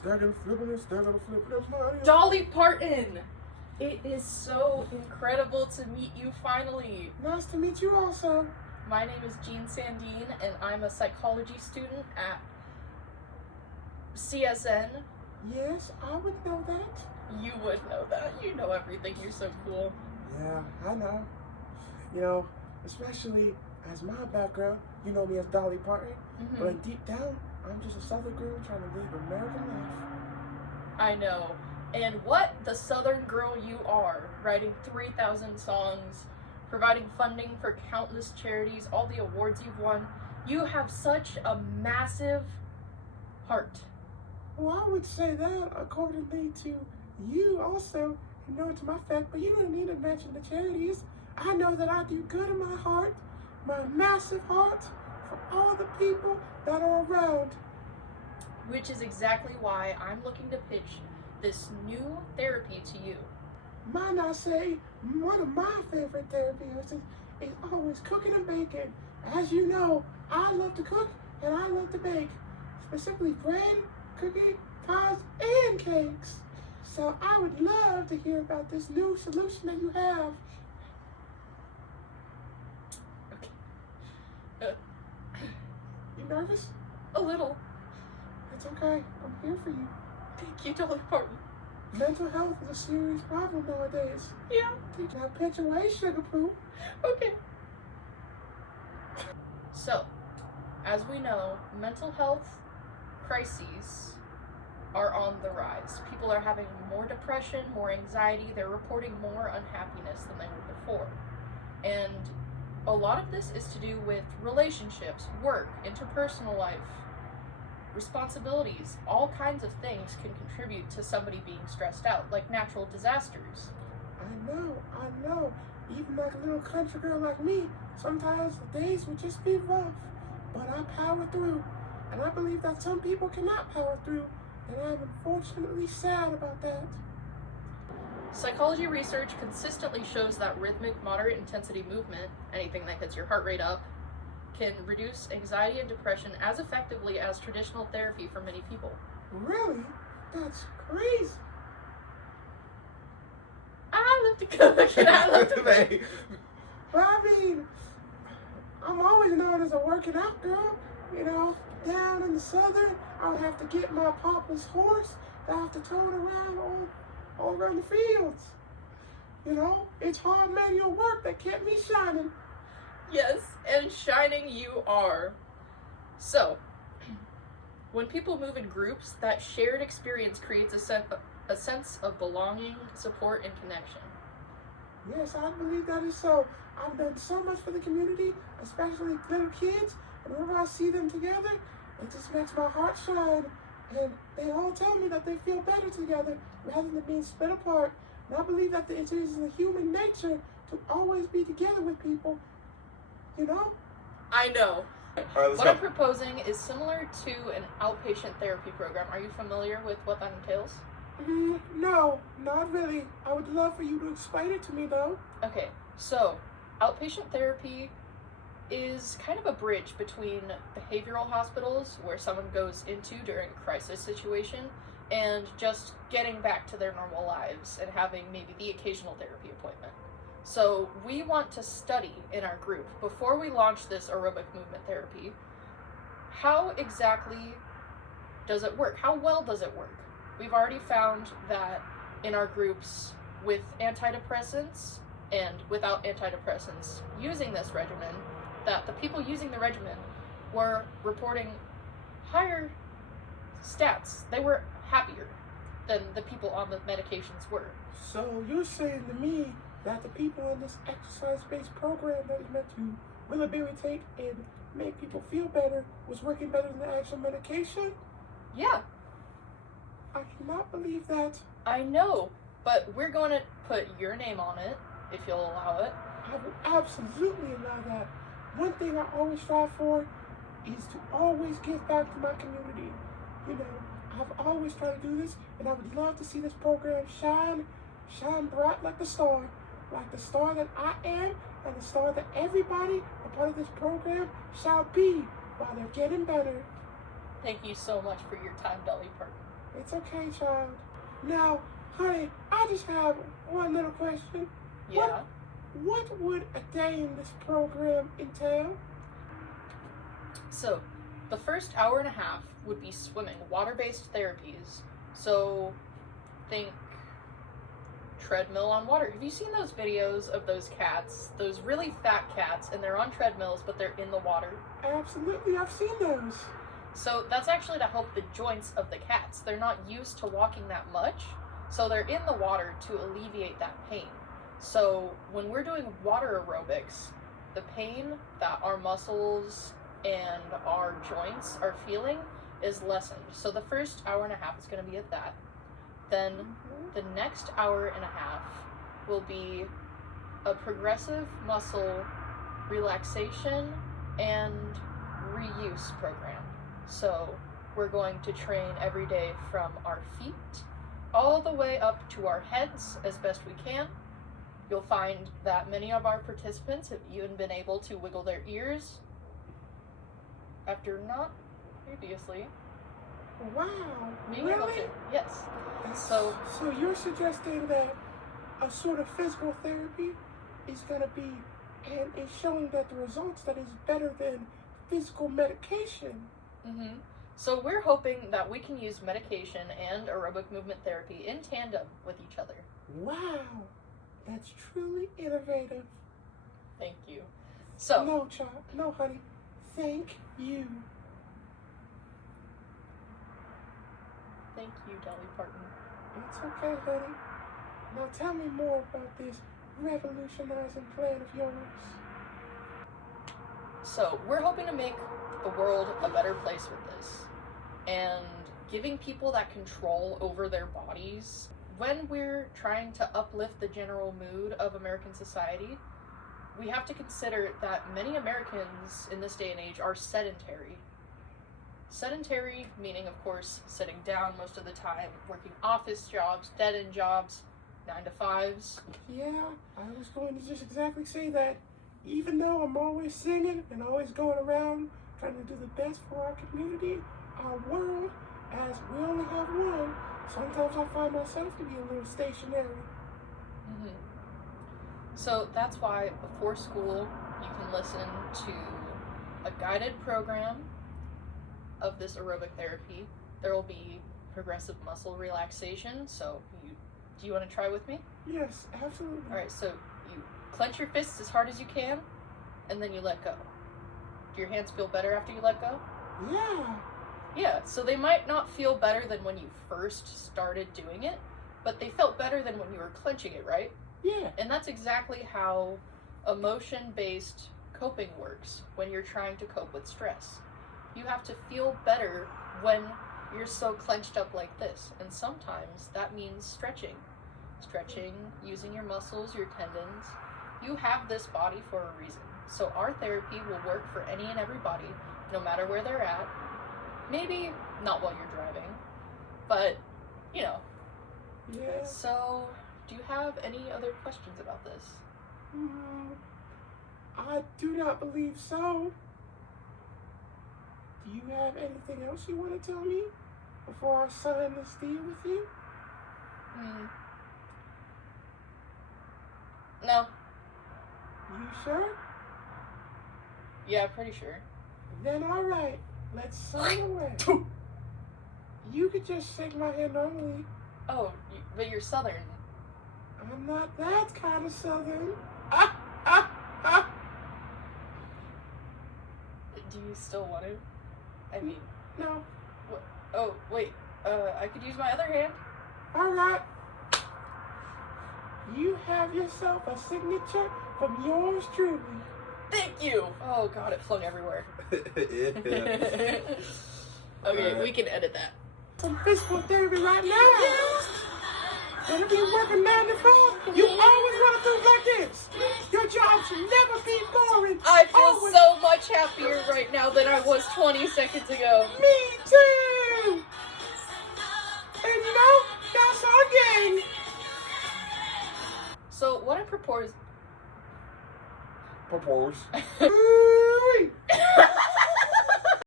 stacking, flipping it, stacking, flipping it. Dolly Parton! It is so incredible to meet you finally. Nice to meet you also. My name is Jean Sandine, and I'm a psychology student at CSN. Yes, I would know that. You would know that. You know everything. You're so cool. Yeah, I know. You know, especially as my background, you know me as Dolly Parton, but deep down, I'm just a Southern girl trying to live American life. I know. And what the Southern girl you are, writing 3,000 songs, providing funding for countless charities, all the awards you've won. You have such a massive heart. Well, I would say that accordingly to you also, you know, to my fact, but you don't need to mention the charities. I know that I do good in my heart, my massive heart, for all the people that are around. Which is exactly why I'm looking to pitch this new therapy to you. Might I say, one of my favorite therapies is always cooking and baking. As you know, I love to cook and I love to bake, specifically bread, cookie, pies, and cakes. So I would love to hear about this new solution that you have. Okay. You nervous? A little. It's okay. I'm here for you. Thank you, Dolly Parton. Mental health is a serious problem nowadays. Yeah. Take that pitch away, sugar poo. Okay. So, as we know, mental health crises are on the rise. People are having more depression, more anxiety. They're reporting more unhappiness than they were before. And a lot of this is to do with relationships, work, interpersonal life, responsibilities. All kinds of things can contribute to somebody being stressed out, like natural disasters. I know. Even like a little country girl like me, sometimes the days will just be rough, but I power through. And I believe that some people cannot power through, and I'm unfortunately sad about that. Psychology research consistently shows that rhythmic, moderate intensity movement, anything that gets your heart rate up, can reduce anxiety and depression as effectively as traditional therapy for many people. Really? That's crazy. I love to cook and I love to bake. Well, I mean, I'm always known as a working out girl. You know, down in the southern, I would have to get my papa's horse. I have to tow it around all around the fields. You know, it's hard manual work that kept me shining. Yes, and shining you are. So, when people move in groups, that shared experience creates a sense of belonging, support, and connection. Yes, I believe that is so. I've done so much for the community, especially little kids, and whenever I see them together, it just makes my heart shine. And they all tell me that they feel better together rather than being split apart. And I believe that it is in human nature to always be together with people. You know? I know. All right, let's what go. I'm proposing is similar to an outpatient therapy program. Are you familiar with what that entails? No, not really. I would love for you to explain it to me, though. Okay, so outpatient therapy is kind of a bridge between behavioral hospitals, where someone goes into during a crisis situation, and just getting back to their normal lives and having maybe the occasional therapy appointment. So we want to study in our group, before we launch this aerobic movement therapy, how exactly does it work? How well does it work? We've already found that in our groups with antidepressants and without antidepressants using this regimen, that the people using the regimen were reporting higher stats. They were happier than the people on the medications were. So you're saying to me that the people in this exercise-based program that is meant to rehabilitate and make people feel better was working better than the actual medication? Yeah, I cannot believe that. I know, but we're going to put your name on it, if you'll allow it. I would absolutely allow that. One thing I always strive for is to always give back to my community. You know, I've always tried to do this, and I would love to see this program shine bright like the star that I am, and the star that everybody a part of this program shall be while they're getting better. Thank you so much for your time, Dolly Parton. It's okay, child. Now, honey, I just have one little question. Yeah. What would a day in this program entail? So, the first hour and a half would be swimming, water-based therapies. So, think treadmill on water. Have you seen those videos of those cats? Those really fat cats, and they're on treadmills, but they're in the water? Absolutely, I've seen those. So that's actually to help the joints of the cats. They're not used to walking that much, so they're in the water to alleviate that pain. So when we're doing water aerobics, the pain that our muscles and our joints are feeling is lessened. So the first hour and a half is going to be at that. Then the next hour and a half will be a progressive muscle relaxation and reuse program. So we're going to train every day from our feet all the way up to our heads as best we can. You'll find that many of our participants have even been able to wiggle their ears after not previously Wow, being able really? to. Yes. So you're suggesting that a sort of physical therapy is going to be, and is showing that the results that is better than physical medication. Mm-hmm. So we're hoping that we can use medication and aerobic movement therapy in tandem with each other. Wow, that's truly innovative. Thank you. So No, child, no, honey. Thank you. thank you, Dolly Parton. It's okay, honey. Now tell me more about this revolutionizing plan of yours. So we're hoping to make the world a better place with this, and giving people that control over their bodies. When we're trying to uplift the general mood of American society, we have to consider that many Americans in this day and age are sedentary. Sedentary meaning, of course, sitting down most of the time, working office jobs, dead-end jobs, 9-to-5s. Yeah, I was going to just exactly say that. Even though I'm always singing and always going around trying to do the best for our community, our world, as we only have one, sometimes I find myself to be a little stationary. Mm-hmm. So that's why before school you can listen to a guided program of this aerobic therapy. There will be progressive muscle relaxation. So do you want to try with me? Yes, absolutely. All right, so you clench your fists as hard as you can, and then you let go. Do your hands feel better after you let go? Yeah. Yeah, so they might not feel better than when you first started doing it, but they felt better than when you were clenching it, right? Yeah. And that's exactly how emotion-based coping works when you're trying to cope with stress. You have to feel better when you're so clenched up like this, and sometimes that means stretching. Stretching, using your muscles, your tendons. You have this body for a reason. So our therapy will work for any and everybody, no matter where they're at. Maybe not while you're driving, but, you know. Yeah. So, do you have any other questions about this? I do not believe so. Do you have anything else you want to tell me before I sign this deal with you? No. You sure? Yeah, pretty sure. Then all right, let's sign away. You could just shake my hand normally. Oh, but you're Southern. I'm not that kind of Southern. Do you still want to? I mean, No. what? Oh, wait. I could use my other hand. All right. You have yourself a signature from yours truly. Thank you. Oh God, it flung everywhere. Yeah. Okay, we can edit that. Some physical therapy right now. And if you're working 9 to 5, you always want to do like this. Your job should never be boring. I feel Always- so much happier right now than I was 20 seconds ago. Me too. And you know, that's our game. So what I propose. Propose. Ooh-wee.